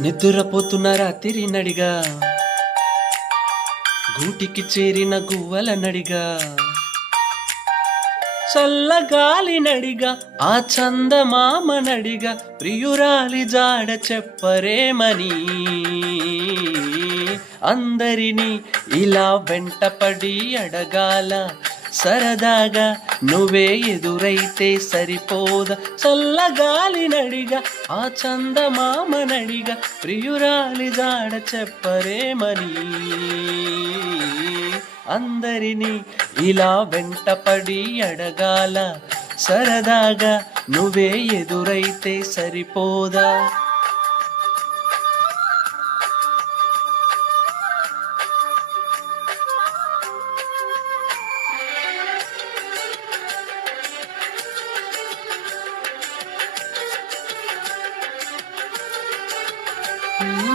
నిద్రపోతున్న రాత్రి నడిగా, గూటికి చేరిన గువ్వల నడిగా, చల్లగాలి నడిగా, ఆ చందమామ నడిగా, ప్రియురాలి జాడ చెప్పరేమని అందరినీ ఇలా వెంటపడి అడగాల. సరదాగా నువ్వే ఎదురైతే సరిపోదా, చల్లగాలి నడిగా, ఆ చందమామ నడిగా, ప్రియురాలి జాడ చెప్పరేమని అందరినీ ఇలా వెంటపడి అడగాల. సరదాగా నువ్వే ఎదురైతే సరిపోదా.